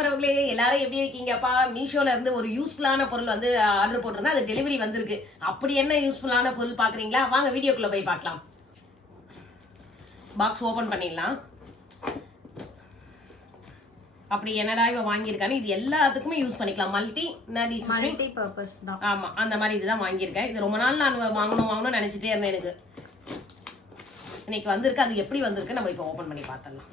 உறவுகளே எல்லாரும் எப்படி இருக்கீங்கப்பா மீஷோல இருந்து ஒரு யூஸ்ஃபுல்லான பொருள் வந்து ஆர்டர் போட்டிருந்தா அது டெலிவரி வந்திருக்கு. அப்படி என்ன யூஸ்ஃபுல்லான பொருள் பாக்குறீங்களா? வாங்க வீடியோக்குள்ள போய் பார்க்கலாம். பாக்ஸ் ஓபன் பண்ணிடலாம். அப்படி என்னடா இவ வாங்கியிருக்கான்னு இது எல்லாத்துக்குமே யூஸ் பண்ணிக்கலாம். மல்டி மல்டி பர்பஸ் தான். ஆமா அந்த மாதிரி இதுதான் வாங்கியிருக்கேன். இது ரொம்ப நாள் நான் வாங்கணும் வாங்கணும்னு நினைச்சிட்டே இருந்தேன் எனக்கு. இன்னைக்கு வந்திருக்கு அது எப்படி வந்திருக்கு நம்ம இப்போ ஓபன் பண்ணி பார்த்துடலாம்.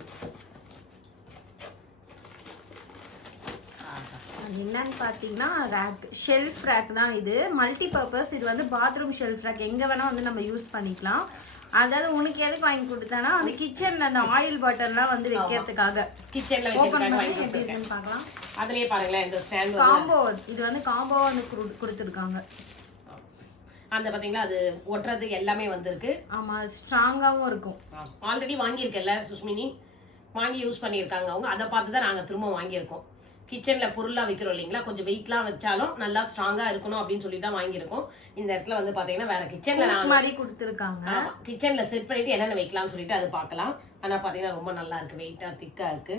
என்னன்னு பார்த்தீங்கன்னா ரேக் ஷெல்ஃப் ரேக் தான் இது. மல்டி பர்பஸ் இது வந்து பாத்ரூம் ஷெல்ஃப் ரேக் எங்கே வேணால் வந்து நம்ம யூஸ் பண்ணிக்கலாம். அதாவது உனக்கு எதுக்கு வாங்கி கொடுத்தானா அந்த கிச்சனில் அந்த ஆயில் பாட்டில்லாம் வந்து வைக்கிறதுக்காக. கிச்சன்ல ஓப்பன் பண்ணி எப்படி பார்க்கலாம் அதுலயே பாருங்களேன் இந்த ஸ்டாண்ட் காம்போ இது வந்து காம்போவாக வந்து கொடு- கொடுத்துருக்காங்க. அந்த பாத்தீங்களா அது ஒட்டுறதுக்கு எல்லாமே வந்திருக்கு. ஆமாம் ஸ்ட்ராங்காகவும் இருக்கும். ஆல்ரெடி வாங்கியிருக்கேன்ல சுஷ்மினி? வாங்கி யூஸ் பண்ணியிருக்காங்க அவங்க. அதை பார்த்து தான் நாங்கள் திரும்ப வாங்கியிருக்கோம். கிச்சனில் பொருளாக வைக்கிறோம் இல்லைங்களா? கொஞ்சம் வெயிட்லாம் வச்சாலும் நல்லா ஸ்ட்ராங்காக இருக்கணும் அப்படின்னு சொல்லி தான் வாங்கியிருக்கோம். இந்த இடத்துல வந்து பார்த்தீங்கன்னா வேற கிச்சனில் மாதிரி கொடுத்துருக்காங்க. கிச்சனில் செட் பண்ணிட்டு என்னென்ன வைக்கலாம்னு சொல்லிட்டு அது பார்க்கலாம் ஆனால் பார்த்தீங்கன்னா ரொம்ப நல்லா இருக்கு. வெயிட்டாக திக்காக இருக்கு.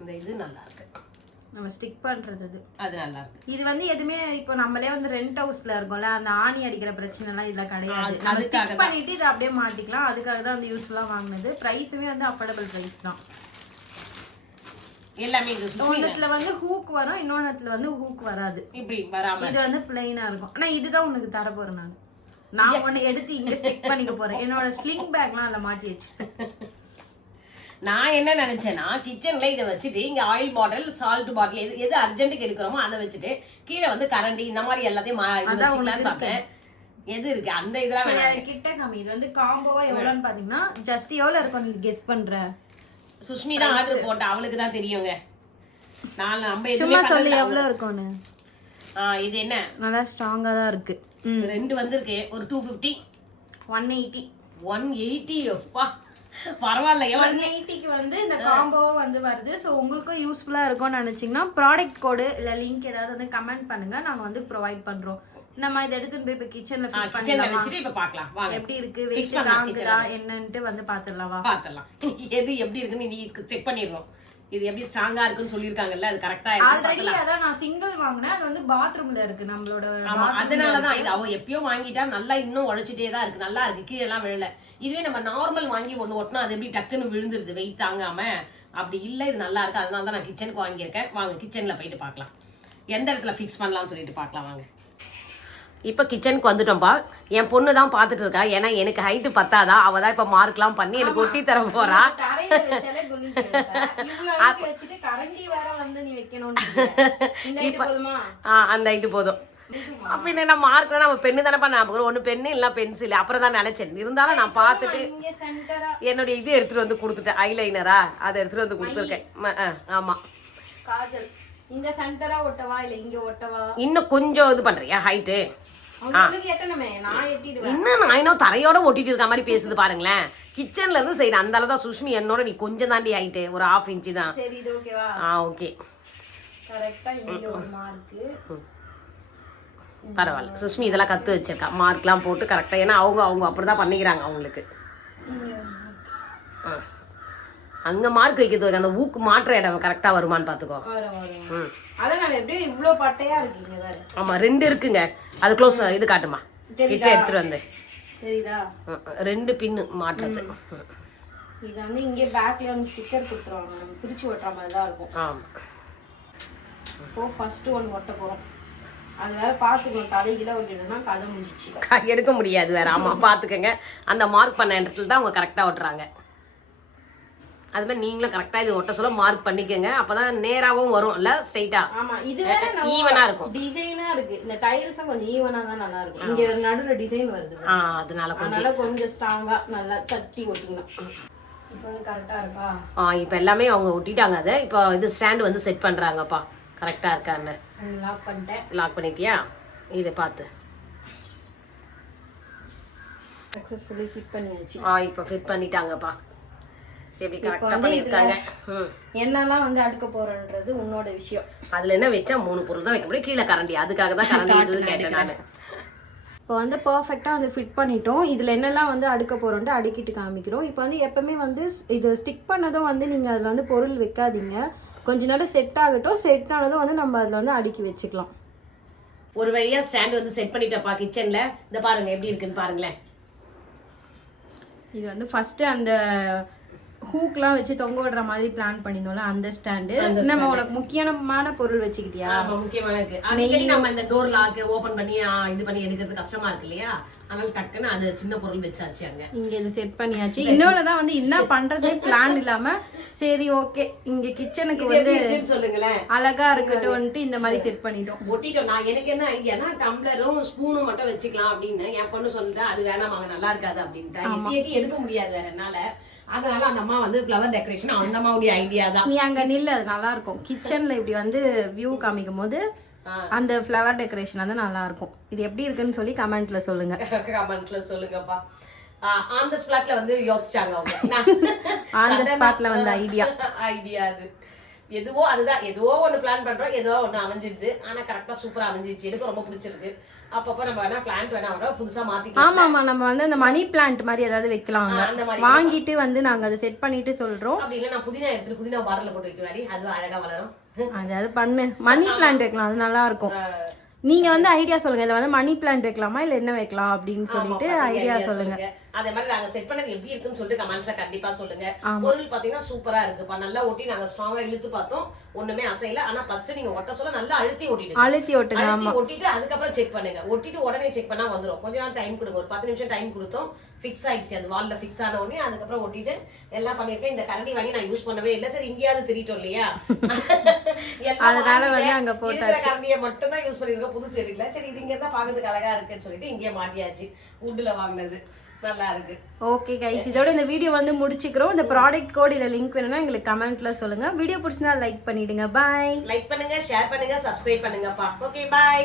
இந்த இது நல்லா இருக்கு. நம்ம ஸ்டிக் பண்ணுறது இது அது நல்லா இருக்கு. இது வந்து எதுவுமே இப்போ நம்மளே வந்து ரெண்ட் ஹவுஸ்ல இருக்கோம்ல அந்த ஆணி அடிக்கிற பிரச்சனை எல்லாம் இதுல கிடையாது. அது- ஸ்டிக் பண்ணிட்டு இதை அப்படியே மாட்டிக்கலாம் அதுக்காக தான் வந்து யூஸ்ஃபுல்லா வாங்கினது. பிரைஸுமே வந்து அஃபோர்டபுள் பிரைஸ் தான். எல்லாமே இந்த ஒன்றுத்துல வந்து ஹூக் வரும் இன்னொன்னுத்துல வந்து ஹூக் வராது. இப்படி வராம. இது வந்து பிளைனா இருக்கும். ஆனா இதுதான் உனக்கு தர போறேன் நான். நான் ஒண்ணு எடுத்து இங்க ஸ்டிக் பண்ணிக்க போறேன். என்னோட ஸ்லிங் பேக்லாம் அதுல மாட்டி வச்சு நான் என்ன நினைச்சேன்னா கிச்சன்ல இதை வச்சுட்டு இங்க ஆயில் பாட்டில் சால்ட் பாட்டில் எது எது அர்ஜென்ட்டுக்கு எடுக்கிறோமோ அதை வச்சுட்டு கீழே வந்து கரண்டி இந்த மாதிரி எல்லாத்தையும் பார்த்தேன். எது இருக்கு? அந்த இதெல்லாம் கிட்ட காமி இது வந்து காம்போவா எவ்வளவுன்னு பாத்தீங்கன்னா ஜஸ்ட் எவ்வளவு இருக்கும் நீ கெஸ் பண்ற? சுஷ்மி தான் ஆர்டர் போட்ட அவளுக்கு தான் தெரியுங்க. நான் நம்ம சும்மா சொல்லு. எவ்வளவு இருக்கும்னு? ஆ, இது என்ன? நல்லா ஸ்ட்ராங்கா தான் இருக்கு. ரெண்டு வந்திருக்கு. ஒரு two fifty one eighty one eighty அப்பா பரவாயில்ல ஒன் எயிட்டிக்கு வந்து இந்த காம்போவும் வந்து வருது. ஸோ உங்களுக்கும் யூஸ்ஃபுல்லாக இருக்கும்னு நினச்சிங்கன்னா ப்ராடக்ட் கோடு இல்லை லிங்க் ஏதாவது வந்து கமெண்ட் பண்ணுங்க. நாங்கள் வந்து ப்ரொவைட் பண்ணுறோம் நம்ம இதை எடுத்துட்டு போய் இப்போ கிச்சனில் கிச்சன்ல வச்சுட்டு இப்ப பார்க்கலாம். வாங்க. எப்படி இருக்கு? பண்ணலாம் தாங்குதா? என்னன்ட்டு வந்து பார்த்துடலாம்? வா பார்த்துடலாம். எது எப்படி இருக்குன்னு நீ செக் பண்ணிடுறோம். இது எப்படி ஸ்ட்ராங்கா இருக்குன்னு சொல்லியிருக்காங்கல்ல அது கரெக்டா ஆல்ரெடி அதான் நான் சிங்கிள் வாங்கினேன். அது வந்து பாத்ரூம்ல இருக்கு. நம்மளோட ஆமா bathroom ல அதனாலதான் இருக்கு. இது அவ எப்பயோ வாங்கிட்டா நல்லா இன்னும் உழைச்சிட்டே தான் இருக்கு. நல்லா இருக்கு. கீழே எல்லாம் விழல. இதுவே நம்ம நார்மல் வாங்கி ஒண்ணு ஒட்டினா அது எப்படி டக்குன்னு விழுந்துருது? வெயிட் தாங்காம. அப்படி இல்ல இது நல்லா இருக்கு. அதனால தான் நான் கிச்சனுக்கு வாங்கியிருக்கேன். வாங்க கிச்சன்ல போயிட்டு பார்க்கலாம். எந்த இடத்துல ஃபிக்ஸ் பண்ணலாம்னு சொல்லிட்டு பார்க்கலாம். வாங்க. இப்போ கிச்சனுக்கு வந்துட்டோம்ப்பா என் பொண்ணு தான் பார்த்துட்டு இருக்கா ஏன்னா எனக்கு ஹைட்டு பத்தாதான் அவ தான் இப்போ மார்க்லாம் பண்ணி எனக்கு ஒட்டி தர போறா. போதுமா? ஆ அந்த ஹைட்டு போதும். அப்ப என்ன மார்க் நம்ம பெண்ணு தானே ஞாபகம் ஒன்று பெண்ணு இல்லை பென்சில் அப்புறம் தான் நினைச்சேன். இருந்தாலும் நான் பார்த்துட்டு என்னுடைய இது எடுத்துட்டு வந்து கொடுத்துட்டேன். ஐலைனரா அதை எடுத்துட்டு வந்து கொடுத்துருக்கேன். ம- ஆ, ஆமா. காஜல். இங்க சென்டரா ஒட்டவா? இல்ல இங்க ஒட்டவா? இன்னும் கொஞ்சம் இது பண்றியா? ஹைட்டு இன்னும் நான் இன்னும் தரையோட ஒட்டிட்டு இருக்க மாதிரி பேசுது பாருங்களேன். கிச்சன்ல இருந்து சரி அந்த அளவு தான் சுஷ்மி என்னோட நீ கொஞ்சம் தாண்டி ஹைட்டு ஒரு ஹாஃப் இன்ச்சு தான். ஆ ஓகே பரவாயில்ல. சுஷ்மி இதெல்லாம் கத்து வச்சிருக்கா. மார்க்லாம் போட்டு கரெக்டாக ஏன்னா அவங்க அவங்க அப்படிதான் பண்ணிக்கிறாங்க அவங்களுக்கு. ஆ. அங்க மார்க் வைக்கிறது அந்த ஊக்கு மாற்ற இடம் கரெக்டா வருமான்னு பாத்துக்கோ வரும் வரும் ம். அதான் நான் எப்படியோ இவ்ளோ பட்டையா இருக்கீங்க வேற ஆமா ரெண்டு இருக்குங்க. அது க்ளோஸ் இது காட்டுமா? கிட்ட எடுத்துட்டு வந்து. தெரியுதா? ம், ரெண்டு பின்னு மாட்டுறது. இது வந்து இங்கே பேக்ல வந்து ஸ்டிக்கர் கொடுத்துருவாங்க. நம்ம பிரிச்சு ஒட்டுற மாதிரி தான் இருக்கும். ஆமா. இப்போ ஃபர்ஸ்ட் ஒன் ஒட்ட போறோம். அது வேற பார்த்துக்கணும். தலைகீழ ஒட்டிடணும்னா கதை முடிஞ்சிச்சு. எடுக்க முடியாது வேற. ஆமா பாத்துக்கங்க அந்த மார்க் பண்ண இடத்துல தான் அவங்க கரெக்டா ஒட்டுறாங்க அது மாதிரி நீங்களும் கரெக்டா இது ஒட்ட சொல்ல மார்க் பண்ணிக்கோங்க. அப்பதான் நேராவும் வரும் இல்ல? ஸ்ட்ரைட்டா ஆமா இது வேற ஈவனா இருக்கும். டிசைனா இருக்கு. இந்த டைல்ஸும் கொஞ்சம் ஈவனா தான் நல்லா இருக்கும். இங்க ஒரு நடுவுல டிசைன் வருது. ஆ அதனால கொஞ்சம் கொஞ்சம் ஸ்ட்ராங்கா நல்லா தட்டி ஒட்டிக்கணும். இப்போ வந்து கரெக்டா இருக்கா? ஆ இப்போ எல்லாமே அவங்க ஒட்டிட்டாங்க அதை. இப்போ இது ஸ்டாண்ட் வந்து செட் பண்றாங்கப்பா. கரெக்டா இருக்கான்னு. லாக் பண்ணிட்டேன். லாக் பண்ணிட்டியா? இதை பார்த்து. சக்ஸஸ்ஃபுல்லி ஃபிட் பண்ணியாச்சு. ஆ இப்போ ஃபிட் பண்ணிட்டாங்கப்பா. பண்ணியிருக்காங்க. ம். என்னெல்லாம் வந்து அடுக்க போறேன்றது உன்னோட விஷயம். அதுல என்ன வச்சா மூணு பொருள் தான் வைக்க முடியும். கீழே கரண்டி. அதுக்காக தான் கரண்டி இது கேட்டேன் நான். இப்போ வந்து பர்ஃபெக்டாக வந்து ஃபிட் பண்ணிட்டோம். இதில் என்னெல்லாம் வந்து அடுக்க போகிறோன்ட்டு அடுக்கிட்டு காமிக்கிறோம். இப்போ வந்து எப்பவுமே வந்து இது ஸ்டிக் பண்ணதும் வந்து நீங்கள் அதில் வந்து பொருள் வைக்காதீங்க. கொஞ்ச நேரம் செட் ஆகட்டும். செட் ஆனதும் வந்து நம்ம அதில் வந்து அடுக்கி வச்சுக்கலாம். ஒரு வழியா ஸ்டாண்ட் வந்து செட் பண்ணிட்டப்பா கிச்சன்ல இந்த பாருங்க எப்படி இருக்குன்னு பாருங்களேன். இது வந்து ஃபர்ஸ்ட் அந்த ஹூக்லாம் வச்சு தொங்க விடுற மாதிரி பிளான் பண்ணிருந்தோம்ல அந்த ஸ்டாண்டு நம்ம உனக்கு முக்கியமான பொருள் வச்சுக்கிட்டியா? முக்கியமான நம்ம இந்த டோர் லாக் ஓபன் பண்ணி இது பண்ணி எடுக்கிறது கஷ்டமா இருக்கு இல்லையா? அதனால டக்குன்னு அது சின்ன பொருள் வச்சாச்சு அங்க. இங்க இது செட் பண்ணியாச்சு. இன்னொன்னு தான் வந்து என்ன பண்றதே பிளான் இல்லாம சரி ஓகே இங்க கிச்சனுக்கு வந்து சொல்லுங்களேன். அழகா இருக்கட்டும்ட்டு இந்த மாதிரி செட் பண்ணிட்டோம். ஒட்டிட்டோம். நான் எனக்கு என்ன ஐடியானா டம்ளரும் ஸ்பூனும் மட்டும் வச்சுக்கலாம் அப்படின்னு என் பொண்ணு சொல்லிட்டா அது வேணாம் அவன் நல்லா இருக்காது அப்படின்ட்டா. எடுக்க முடியாது வேற என்னால. அதனால அந்த அம்மா வந்து ஃப்ளவர் டெக்கரேஷன் அந்த அம்மாவுடைய ஐடியா தான். நீ அங்க நில்லு அது நல்லா இருக்கும். கிச்சன்ல இப்படி வந்து வியூ காமிக்கும் போது. அந்த ஃப்ளவர் டெக்கரேஷன் வந்து நல்லா இருக்கும் இது எப்படி இருக்குன்னு சொல்லி கமெண்ட்ல சொல்லுங்க. கமெண்ட்ல சொல்லுங்கப்பா. ஆன் த ஸ்பாட்ல வந்து யோசிச்சாங்க அவங்க. ஆன் த ஸ்பாட்ல வந்த ஐடியா ஐடியா அது. எதுவோ அதுதான். எதுவோ ஒண்ணு பிளான் பண்றோம் ஏதோ ஒண்ணு அமைஞ்சிடுது. ஆனா கரெக்டா சூப்பரா அமைஞ்சிடுச்சு. எனக்கு ரொம்ப பிடிச்சிருக்கு. அப்பப்போ நம்ம வேணா பிளான் வேணா கூட புதுசா மாத்திக்கலாம். ஆமா ஆமா நம்ம வந்து அந்த மணி பிளான்ட் மாதிரி ஏதாவது மாதிரி வாங்கிட்டு வந்து நாங்க அதை செட் பண்ணிட்டு சொல்றோம். அப்படி இல்லை நான் புதினா எடுத்துட்டு புதினா பாட்டில போட்டு வைக்கிறாடி அது அழகா வளரும். அதாவது பண்ணு. மணி பிளான்ட் வைக்கலாம் அது நல்லா இருக்கும். நீங்க வந்து ஐடியா சொல்லுங்க. இதை வந்து மணி பிளான்ட் வைக்கலாமா இல்ல என்ன வைக்கலாம் அப்படின்னு சொல்லிட்டு ஐடியா சொல்லுங்க. அதே மாதிரி நாங்க செட் பண்ணது எப்படி இருக்குன்னு சொல்லிட்டு கமெண்ட்ஸ்ல கண்டிப்பா சொல்லுங்க. பொருள் பாத்தீங்கன்னா சூப்பரா இருக்குப்பா நல்லா ஒட்டி நாங்க ஸ்ட்ராங்கா இழுத்து பார்த்தோம். ஒண்ணுமே அசையல. ஆனா ஃபர்ஸ்ட் நீங்க ஒட்ட சொல்ல நல்லா அழுத்தி ஒட்டிடுங்க அழுத்தி ஒட்டுங்க அழுத்தி ஒட்டிட்டு அதுக்கப்புறம் செக் பண்ணுங்க. ஒட்டிட்டு உடனே செக் பண்ணா வந்துரும். கொஞ்ச நேரம் டைம் கொடுங்க. ஒரு பத்து நிமிஷம் டைம் கொடுத்தோம். ஃபிக்ஸ் ஆயிடுச்சு. அது வால்ல ஃபிக்ஸ் ஆன உடனே அதுக்கப்புறம் ஒட்டிட்டு எல்லாம் பண்ணிருக்கேன் இந்த கரண்டி வாங்கி நான் யூஸ் பண்ணவே இல்லை. சரி இங்கேயாவது திரிட்டோம் இல்லையா? அதனால வந்து. அங்க இருக்கிற கரண்டியை மட்டும் தான் யூஸ் பண்ணிருக்கேன் புதுசு எடுக்கல சரி இது இங்க இருந்தா பாக்கிறதுக்கு அழகா இருக்குன்னு சொல்லிட்டு இங்கேயே மாட்டியாச்சு. வுட்ல வாங்கினது. நல்லா இருக்கு ஓகே கைஸ் இதோட இந்த வீடியோ வந்து முடிச்சுக்கிறோம். இந்த ப்ராடக்ட் கோட் இல்ல லிங்க் வேணும்னா எங்களுக்கு கமெண்ட்ல சொல்லுங்க. வீடியோ பிடிச்சிருந்தா லைக் பண்ணிடுங்க. பாய் லைக் பண்ணுங்க ஷேர் பண்ணுங்க சப்ஸ்கிரைப் பண்ணுங்கப்பா. Okay bye